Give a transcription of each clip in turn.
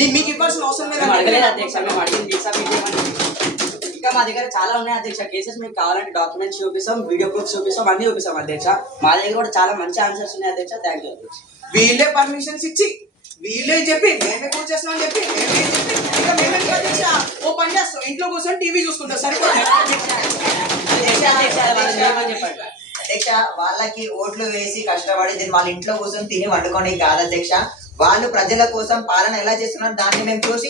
మీకు ఇవ్వాల్సిన అవసరం మేము అడగలేదు లేదు అధ్యక్ష, మేము అడిగింది ఇంకా మా దగ్గర చాలా ఉన్నాయి అధ్యక్ష కేసెస్. మీకు కావాలంటే డాక్యుమెంట్స్ చూపిస్తాం, వీడియో ప్రూఫ్ చూపిస్తాం, అన్ని చూపిస్తాం అధ్యక్ష. మా దగ్గర కూడా చాలా మంచి ఆన్సర్స్ ఉన్నాయి అధ్యక్ష. థ్యాంక్ యూ అధ్యక్ష. వీళ్ళే పర్మిషన్స్ ఇచ్చి వీళ్ళే చెప్పి మేమే కూర్చొని చేస్తున్నాం అని చెప్పి ఇంకా మేమే అధ్యక్ష ఓ పని చేస్తాం, ఇంట్లో కూర్చొని టీవీ చూసుకుంటాం సరిపోతుంది. అధ్యక్ష వాళ్ళకి ఓట్లు వేసి కష్టపడి దీన్ని వాళ్ళ ఇంట్లో కూర్చొని తిని వండుకొని కాదు అధ్యక్ష, వాళ్ళు ప్రజల కోసం పాలన ఎలా చేస్తున్నారు దాన్ని మేము చూసి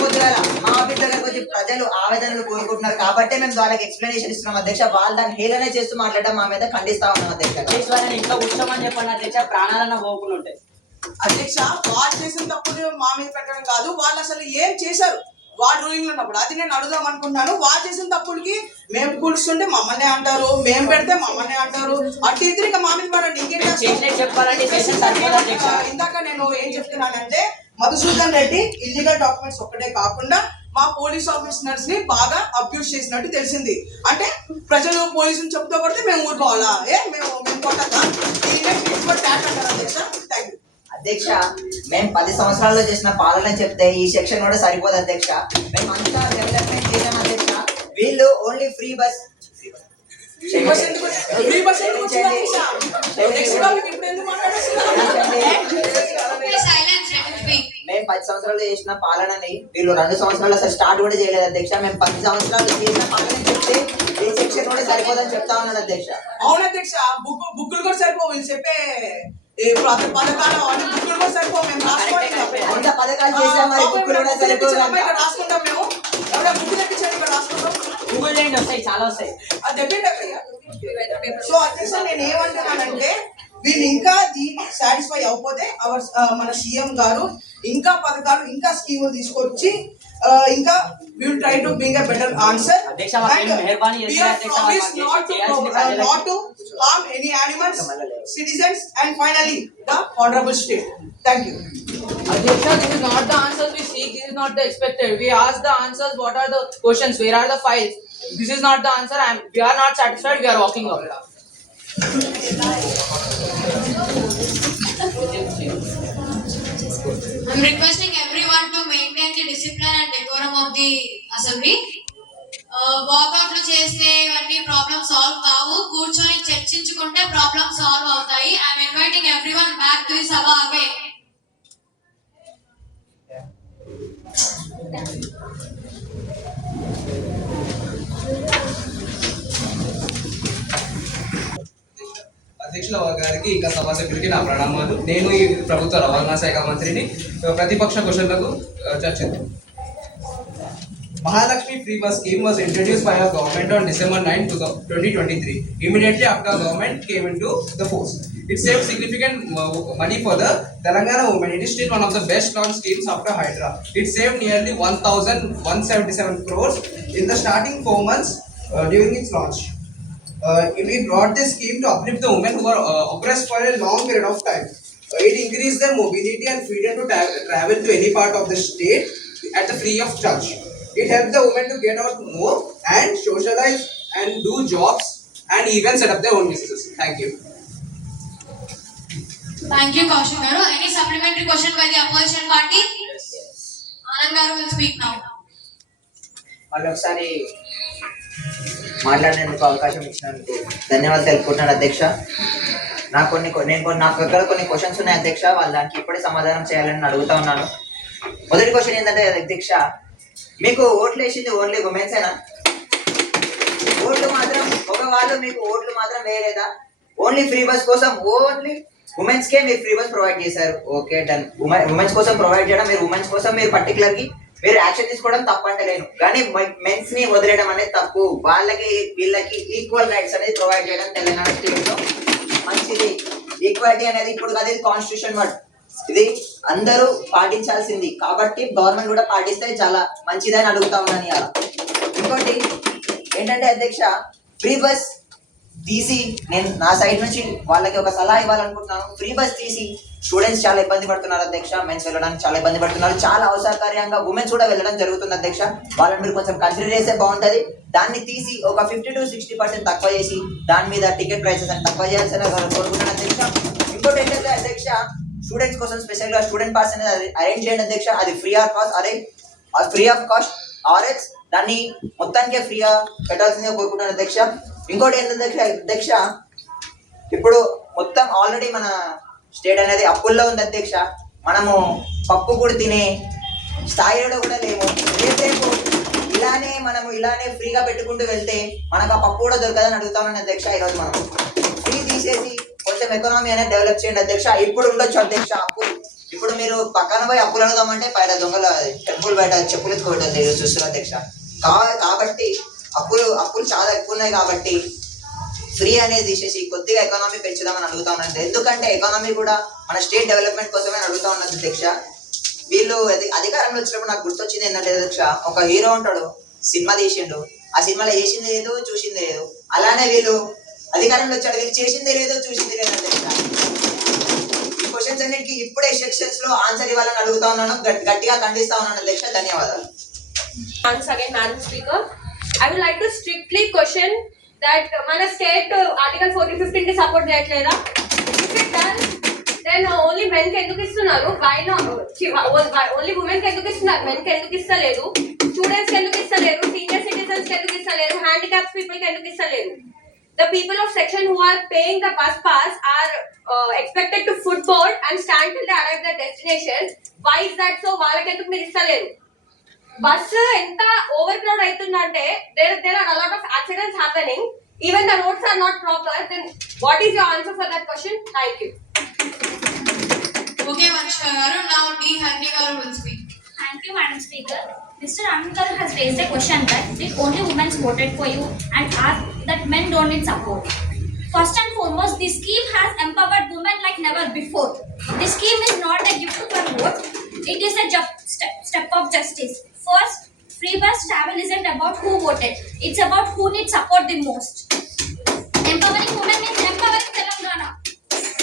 పొద్దుగాల మా ఆఫీస్ దగ్గరకు వచ్చి ప్రజలు ఆవేదనలు కోరుకుంటున్నారు కాబట్టి మేము వాళ్ళకి ఎక్స్ప్లెనేషన్ ఇస్తున్నాం అధ్యక్ష. వాళ్ళు దాన్ని హేళన చేస్తూ మాట్లాడడం మా మీద ఖండిస్తా ఉన్నాం అధ్యక్ష. ఇంట్లో కూర్చోమని చెప్పండి అధ్యక్ష, ప్రాణాలన్న పోకుండా ఉంటాయి అధ్యక్ష. వాడు చేసిన తప్పులు మా మీద పెట్టడం కాదు, వాళ్ళు అసలు ఏం చేశారు వాడు రూలింగ్ లో ఉన్నప్పుడు అది నేను అడుగుదాం అనుకుంటున్నాను. వాడు చేసిన తప్పులకి మేము కూర్చుంటే మమ్మల్ని అంటారు, మేము పెడితే మమ్మల్ని అంటారు, అటు ఇద్దరు ఇంకా మా మీద పడండి. ఇంకేం చెప్పాలంటే ఇందాక నేను ఏం చెప్తున్నానంటే మధుసూదన్ రెడ్డి ఇల్లీగల్ డాక్యుమెంట్స్ ఒక్కటే కాకుండా మా పోలీస్ ఆఫీసర్స్ ని బాగా అబ్యూస్ చేసినట్టు తెలిసింది. అంటే ప్రజలు పోలీసుని చెప్తూ కొడితే మేము ఊరుకోవాలా? మేము కొట్టద్దా? అధ్యక్ష. థ్యాంక్ యూ అధ్యక్ష. మేము 10 సంవత్సరాల్లో చేసిన పాలన చెప్తే ఈ సెక్షన్ కూడా సరిపోదు అధ్యక్ష. మేము అంతా డెవలప్మెంట్ చేసాం అధ్యక్ష. వీళ్ళు ఓన్లీ ఫ్రీ బస్ మేము 10 సంవత్సరాలు చేసిన పాలనని వీళ్ళు 2 సంవత్సరాలు అసలు స్టార్ట్ కూడా చేయలేదు అధ్యక్ష. మేము 10 సంవత్సరాలు చేసిన పాలన చెప్తే ఈ సెక్షన్ కూడా సరిపోదని చెప్తా ఉన్నాను అధ్యక్ష. అవును అధ్యక్ష, బుక్కులు కూడా సరిపో వీళ్ళు చెప్పే పథకాలు అన్ని బుక్కులు కూడా సరిపో. మేము అంత పథకాలు చేసాం మరి బుక్కులు కూడా సరిపోదు. రాసుకుంటాం మేము ఎవరైనా బుక్ తెప్పించండి ఇక్కడ రాసుకుంటాం. గూగుల్ చేయండి, వస్తాయి చాలా వస్తాయి. అది తెప్పిండి. సో అధ్యక్ష నేను ఏమంటున్నానంటే వీళ్ళు ఇంకా సాటిస్ఫై అవ్వకపోతే మన సీఎం గారు ఇంకా పథకాలు ఇంకా స్కీములు తీసుకొచ్చి ఇంకా will try to bring a better answer and we are promised not to harm any animals, citizens and finally the honorable state. Thank you. Adhyaksha, this is not the answers we seek, this is not the expected. We ask the answers, what are the questions, where are the files? This is not the answer, we are not satisfied, we are walking out. I'm requesting everyone to maintain the discipline and decorum of the assembly. వాకౌట్లు చేస్తే ఇవన్నీ problem solve కావు, కూర్చొని చర్చించుకుంటే problem solve అవుతాయి. I'm inviting everyone back to the Sabha again. అధ్యక్షుల గారికి ఇంకా సభా సభ్యులకి నా ప్రణామాలు. నేను ఈ ప్రభుత్వ రవాణా శాఖ మంత్రిని. ప్రతిపక్ష క్వశ్చన్లకు చర్చిద్దాం. Mahalakshmi free bus scheme was introduced by our government on December 9, 2023. Immediately after our government came into the force, it saved significant money for the Telangana women. It is still one of the best launched schemes after Hydra. It saved nearly 1,177 crores in the starting 4 months during its launch. We brought this scheme to uplift the women who were oppressed for a long period of time. It increased their mobility and freedom to travel to any part of the state at the free of charge. It helped the women to get out more and socialize and do jobs and even set up their own businesses. Thank you. Thank you, Kaushik garu. Any supplementary question by the opposition party? Yes. Anand garu will speak now. మళ్ళీ ఒకసారి మాట్లాడేందుకు అవకాశం ఇచ్చినందుకు ధన్యవాదాలు తెలుపుకుంటున్నాను అధ్యక్ష. నాకు దగ్గర కొన్ని క్వశ్చన్స్ ఉన్నాయి అధ్యక్ష, వాళ్ళు దానికి ఇప్పుడే సమాధానం చేయాలని అడుగుతా ఉన్నాను. మొదటి క్వశ్చన్ ఏంటంటే అధ్యక్ష, మీకు ఓట్లు వేసింది ఓన్లీ ఉమెన్సేనా? ఓట్లు మాత్రం మగవాళ్ళు మీకు ఓట్లు మాత్రం వేయలేదా? ఓన్లీ ఫ్రీ బస్ కోసం ఓన్లీ ఉమెన్స్ కే మీరు ఫ్రీ బస్ ప్రొవైడ్ చేశారు. Okay done. ఉమెన్స్ కోసం ప్రొవైడ్ చేయడం, మీరు ఉమెన్స్ కోసం మీరు పర్టికులర్ కి మీరు యాక్షన్ తీసుకోవడం తప్పంటలేను, కానీ మెన్స్ ని వదిలేయడం అనేది తప్పు. వాళ్ళకి వీళ్ళకి ఈక్వల్ రైట్స్ అనేది ప్రొవైడ్ చేయడం తెలంగాణ స్టేట్ లో మంచిది. ఈక్వాలిటీ అనేది ఇప్పుడు కాదు, ఇది కాన్స్టిట్యూషన్ వర్డ్, ఇది అందరూ పాటించాల్సింది. కాబట్టి గవర్నమెంట్ కూడా పాటిస్తే చాలా మంచిదని అడుగుతా ఉన్నాను ఇవాళ. ఇంకోటి ఏంటంటే అధ్యక్ష, ఫ్రీ బస్ తీసి నేను నా సైడ్ నుంచి వాళ్ళకి ఒక సలహా ఇవ్వాలనుకుంటున్నాను. ఫ్రీ బస్ తీసి స్టూడెంట్స్ చాలా ఇబ్బంది పడుతున్నారు అధ్యక్ష, మెన్స్ వెళ్ళడానికి చాలా ఇబ్బంది పడుతున్నారు, చాలా అవసరకార్యంగా ఉమెన్స్ కూడా వెళ్ళడం జరుగుతుంది అధ్యక్ష. వాళ్ళని మీరు కొంచెం కన్సిడర్ చేస్తే బాగుంటుంది. దాన్ని తీసి ఒక 50 to 60% తక్కువ చేసి దాని మీద టికెట్ ప్రైసెస్ అని తక్కువ చేయాల్సిన కోరుకుంటున్నాను అధ్యక్ష. ఇంకోటి ఏంటంటే అధ్యక్ష, స్టూడెంట్స్ కోసం స్పెషల్ గా స్టూడెంట్ పాస్ అనేది అరేంజ్ చేయండి అధ్యక్ష. అది free of cost, free of cost RX దాన్ని మొత్తానికే ఫ్రీగా పెట్టాల్సిందిగా కోరుకుంటున్నాను అధ్యక్ష. ఇంకోటి ఏంటంటే అధ్యక్ష, ఇప్పుడు మొత్తం ఆల్రెడీ మన స్టేట్ అనేది అప్పుల్లో ఉంది అధ్యక్ష. మనము పప్పు కూడా తినే స్థాయిలో కూడా లేము. రేపు ఇలానే ఫ్రీగా పెట్టుకుంటూ వెళ్తే మనకు ఆ పప్పు కూడా దొరకదని అడుగుతామని అధ్యక్ష. ఈరోజు మనం ఫ్రీ తీసేసి కొంచెం ఎకనామీ అనేది డెవలప్ చేయండి అధ్యక్ష. ఇప్పుడు ఉండొచ్చు అధ్యక్ష అప్పు. ఇప్పుడు మీరు పక్కన పోయి అప్పులు అడుగుదామంటే బయట దొంగల టెంపుల్ బయట చెప్పులు ఎత్తుకోవడం చూస్తున్నారు అధ్యక్ష. కాబట్టి అప్పులు చాలా ఎక్కువ ఉన్నాయి కాబట్టి ఫ్రీ అనేది తీసేసి కొద్దిగా ఎకానమీ పెంచుదామని అడుగుతా ఉన్నాను. ఎందుకంటే ఎకానమీ కూడా మన స్టేట్ డెవలప్మెంట్ కోసమే అడుగుతా ఉన్నది అధ్యక్ష. వీళ్ళు అధికారంలో వచ్చినప్పుడు నాకు గుర్తొచ్చింది ఏంటంటే అధ్యక్ష, ఒక హీరో ఉంటాడు, సినిమా తీసిండు, ఆ సినిమాలో చేసింది లేదు చూసింది లేదు. అలానే వీళ్ళు అధికారంలో వచ్చాడు, వీళ్ళు చేసింది లేదు చూసింది లేదు అధ్యక్ష. ఈ క్వశ్చన్స్ అన్నిటికీ ఇప్పుడే సెక్షన్స్ లో ఆన్సర్ ఇవ్వాలని అడుగుతా ఉన్నాను, గట్టిగా ఖండిస్తా ఉన్నాను అధ్యక్ష. ధన్యవాదాలు. Once again, Madam Speaker, I would like to strictly question that మన స్టేట్ ఆర్టికల్ 14-15 కి సపోర్ట్ చేయట్లేదా? If it does, then only men కి ఎందుకు ఇస్తున్నారు? Why not? Only women కి ఎందుకు ఇస్తున్నారు? Men కి ఎందుకు ఇస్తలేదు? Students కి ఎందుకు ఇస్తలేరు? Senior citizens కి ఎందుకు ఇస్తలేరు? Handicapped people కి ఎందుకు ఇస్తలేరు? The people of section who are paying the bus pass are expected to footboard and stand till they arrive their destination. Why is that so? వాళ్ళకి ఎందుకు మీరు ఇస్తలేరు? బస్ ఎంత ఓవర్ క్రౌడ్ అవుతుందంటే there are a lot of accidents happening. Even the roads are not proper. Then what is your answer for that question? Thank you. Okay, Vanshika garu. Now D. Harni garu will speak. Thank you, Madam Speaker. Mr. Amkar has raised a question that if only women voted for you and asked that men don't need support. First and foremost, this scheme has empowered women like never before. This scheme is not a gift for vote. It is a step of justice. First, free bus travel isn't about who voted. It's about who needs support the most. Empowering women means empowering Telangana.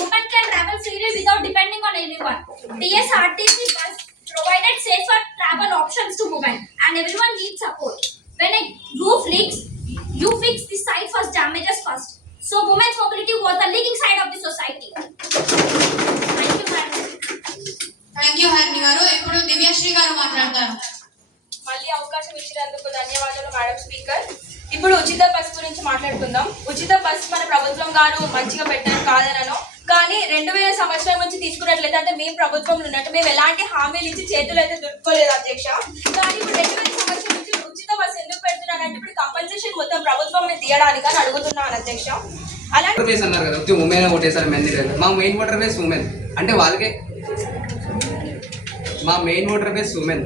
Women can travel freely without depending on anyone. TSRTC bus provided safer travel options to women and everyone needs support. When a roof leaks, you fix the side first, damages first. So women's mobility was the leaking side of the society. Thank you, Madam. Thank you, Harni garu. Ippudu Divyashree garu మాట్లాడతారు. మళ్ళీ అవకాశం ఇచ్చినందుకు ధన్యవాదాలు madam speaker. ఇప్పుడు ఉచిత bus గురించి మాట్లాడుకుందాం. ఉచిత బస్ మన ప్రభుత్వం గారు మంచిగా పెట్టారు కాదనను, కానీ 2000 సంవత్సరం నుంచి తీసుకున్నట్లయితే అంటే మేము ప్రభుత్వంలో ఉన్నట్టు మేము ఎలాంటి హామీలు ఇచ్చి చేతులు అయితే దొరుకుకోలేదు అధ్యక్ష. కానీ ఇప్పుడు 2000 సంవత్సరం నుంచి ఉచిత బస్ ఎందుకు పెడుతున్నారంటే ఇప్పుడు కంపల్సేషన్ మొత్తం ప్రభుత్వం మీద తీయడానికి అని అడుగుతున్నాను అధ్యక్ష. అలాంటి బేస్ అన్నారు కదా, ఉమెన్ ఓటేసారు మెన్ లేదు. మా మెయిన్ ఓటర్ బేస్ ఉమెన్ అంటే వాళ్ళకే మా main voter base women.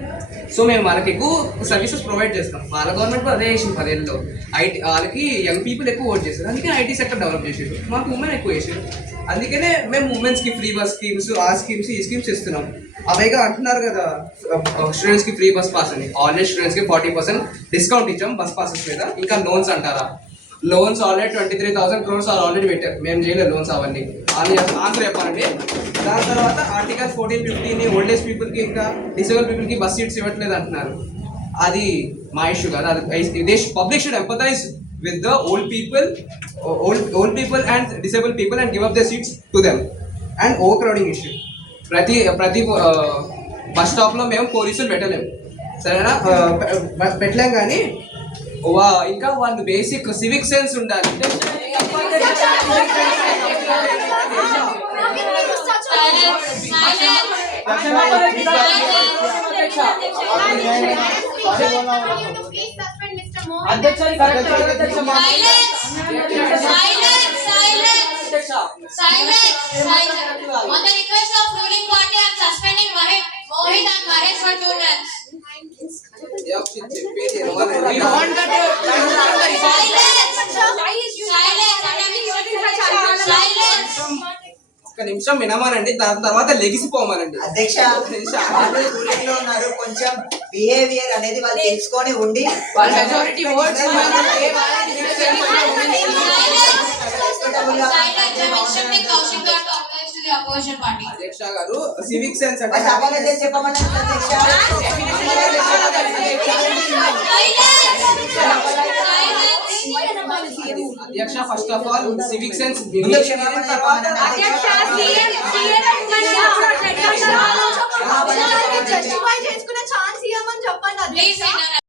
So మేము వాళ్ళకి ఎక్కువ సర్వీసెస్ ప్రొవైడ్ చేస్తాం. వాళ్ళ గవర్నమెంట్ అదే చేసింది 10 ఏళ్ళలో. వాళ్ళకి యంగ్ పీపుల్ ఎక్కువ ఓట్ చేస్తారు, అందుకే ఐటీ సెక్టర్ డెవలప్ చేసారు. మాకు ఉమెన్ ఎక్కువ చేసారు, అందుకనే మేము ఉమెన్స్కి ఫ్రీ బస్ స్కీమ్స్ ఆ స్కీమ్స్ ఈ స్కీమ్స్ ఇస్తున్నాం. అవేగా అంటున్నారు కదా స్టూడెంట్స్కి ఫ్రీ బస్ పాస్ అని. ఆల్రెడీ స్టూడెంట్స్కి 40% డిస్కౌంట్ ఇచ్చాం బస్ పాసెస్ మీద. ఇంకా లోన్స్ అంటారా, లోన్స్ ఆల్రెడీ 23,000 crores ఆల్రెడీ పెట్టారు. మేము చేయలేదు లోన్స్ అవన్నీ. ఆన్సర్ చెప్పాలండి. దాని తర్వాత ఆర్టికల్ 14-15 ఓల్డ్ ఏజ్ పీపుల్కి ఇంకా డిసేబుల్ పీపుల్కి బస్ సీట్స్ ఇవ్వట్లేదు అంటున్నారు. అది మా ఇష్యూ కాదు. అది public should empathise with the old people and disabled people and give up their seats to them. And overcrowding issue. ప్రతి బస్ స్టాప్లో మేము పోలీసులు పెట్టలేము, సరేనా? పెట్టలేం, కానీ ఇంకా వాళ్ళు బేసిక్ సివిక్ సెన్స్ ఉండాలి. Silence. On the request of ruling party, I am suspending Mohit and Mahesh for 2 terms. ఒక్క నిమిషం వినమానండి, దాని తర్వాత లెగిసిపోమానండి. అధ్యక్ష రూలింగ్ లో ఉన్నారు, కొంచెం బిహేవియర్ అనేది వాళ్ళు తెలుసుకొని ఉండి అధ్యక్ష గారు సివిక్ సెన్స్ అంటే చెప్పమన్నారు అధ్యక్ష. అధ్యక్ష first of all civic sense ముందు క్షమాపణ చెప్పమనండి అధ్యక్ష అధ్యక్ష. సీఎం జస్టిఫై చేసుకునే ఛాన్స్ ఇవ్వమని చెప్పండి ప్లీజ్ అధ్యక్ష.